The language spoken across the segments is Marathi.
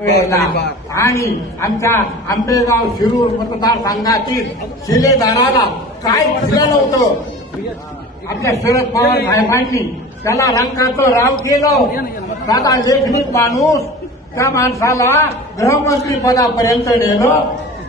आणि आमच्या आंबेगाव शिरूर मतदारसंघातील शिलेदाराला काय दिलं नव्हतं? आपल्या शरद पवार साहेबांनी त्याला रंगाचं राव केलं. साधा लेखनिक माणूस त्या माणसाला गृहमंत्री पदापर्यंत नेलं.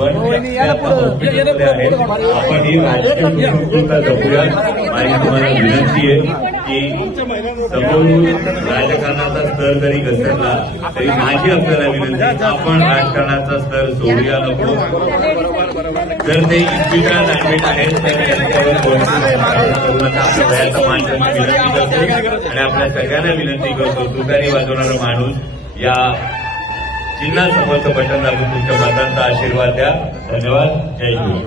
पण. आपण ही राजकीय जपूया माझी तुम्हाला विनंती आहे की समोरून राजकारणाचा स्तर जरी घसरला तरी माझी आपल्याला विनंती आहे, आपण राजकारणाचा स्तर सोडूया नको जर ते इन्स्टिट्यूट ऍडमिट आहेत तर त्यांच्यावर. आपल्या वयाचा मान ठेवून मी विनंती करतो आणि आपल्या सगळ्यांना विनंती करतो तुतारी वाजवणारा माणूस या चिन्हा समर्थ बटन दाबून तुमच्या मतांचा आशीर्वाद द्या. धन्यवाद. जय हिंद.